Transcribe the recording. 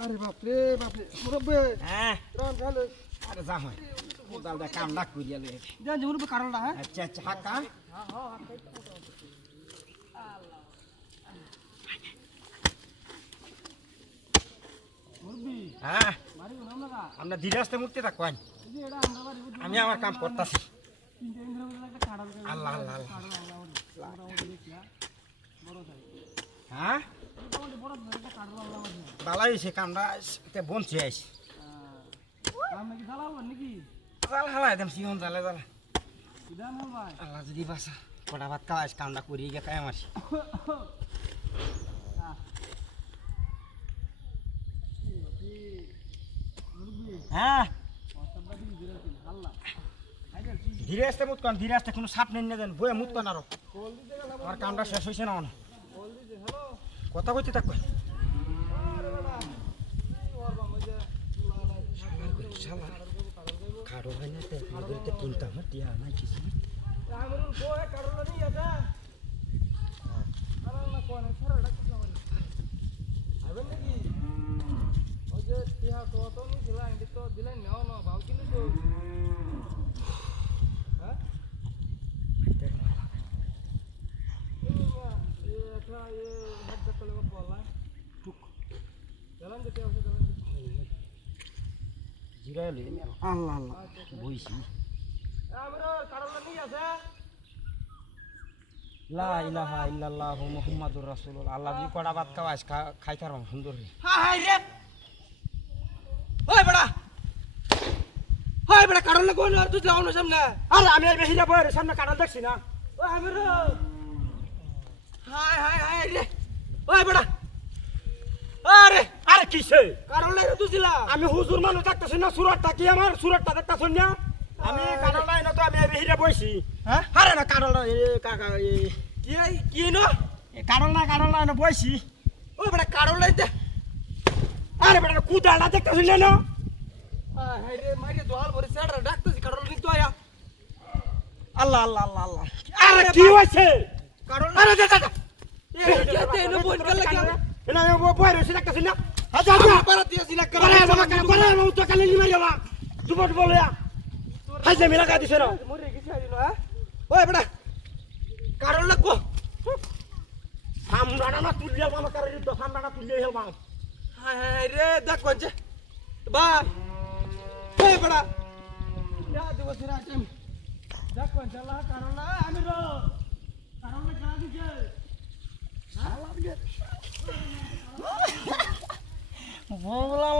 আরে বাপরে বাপরে মুরব্বি হ্যাঁ রাম ভালো আরে যা হয় দাদা কাম না করিয়া লই জান মুরব্বি কারণটা হ্যাঁ আচ্ছা আচ্ছা হাকা মুরব্বি হ্যাঁ মারি নাম লাগা আমরা ধীরে আস্তে মুক্তি থাকুন এই যে এটা আমরা বাড়ি আমি আমার কাম করতেছি তিনটে ইন্দ্র বলে একটা কাড়াল করে আল্লাহ আল্লাহ আল্লাহ কাড়াল আমরা আমরা দেখিয়া বড় তাই হ্যাঁ মোটামুটি বড় একটা কাড়াল আমরা মাঝে বালাই হয়েছে কামটা বনছে আইস আমি কি দালাল নাকি জাল হালা একদম সিহন জালে জালা ইদান হল ভাই আল্লাহ যদি বাসা কটা ভাত খাওয়াইস কামটা করি গে তাই আমার হ্যাঁ ধীরে আসতে মুত কন ধীরে আসতে কোনো সাপ নেই না দেন বয়ে মুত কন আরো আমার কামটা শেষ হয়েছে না মনে কথা কইতে থাকবে খাড়ো হয় না তো কিনতে আমার দিয়া নাই কিছু জিরাই লই আল্লাহ আল্লাহ বইছি লা ইলাহা ইল্লাল্লাহু মুহাম্মাদুর রাসূলুল্লাহ আল্লাহ যদি কড়া ভাত খাওয়াইস খাইতার সুন্দর হাই রে ওই বড়া হাই বড়া কারণ না কোন আর তুই লাও না সামনে আরে আমি এই বেহিরা বইয়ের সামনে কাটাল দেখছি না ওই আমি রে হাই হাই হাই রে ওই বড়া আরে আরে কিসে কারণ না তুই ছিলা আমি হুজুর মানুষ দেখতেছি না সুরতটা কি আমার সুরতটা দেখতেছ না আমি কাটাল নাই না তো আমি এই বেহিরা বইছি হ্যাঁ আরে না কাটাল না কাকা কি নো কাটাল না না বইছি ওই বড়া কারণ লাইতে আরে বেটা কুদালা দেখতেছ না হাই রে মাইরে দোয়াল ভরে সেড়া ডাকতেছি কারণ নি তো আয়া আল্লাহ আল্লাহ আল্লাহ আল্লাহ আরে কি হইছে কারণ আরে দে দে এই কে নো বল কল লাগা না বই রইছে দেখতেছ না আচ্ছা আচ্ছা para দিয়েছি না করে বাবা করে বাবা তো কালে নিমাই যাবা দুবট বলে হাই যে মিলা দিছে না মরে গেছি আইলো হ্যাঁ ওই বড়া কারণ লাগবো সামরানা না তুলিয়া বাবা করে তো সামরানা তুলিয়া হেলবা হাই হাই রে দেখ কোনছে বা ওই বড়া ইয়া দেব সিরা টাইম দেখ কোনছে আল্লাহ কারণ না আমি রো কারণ না গান দিছে বলা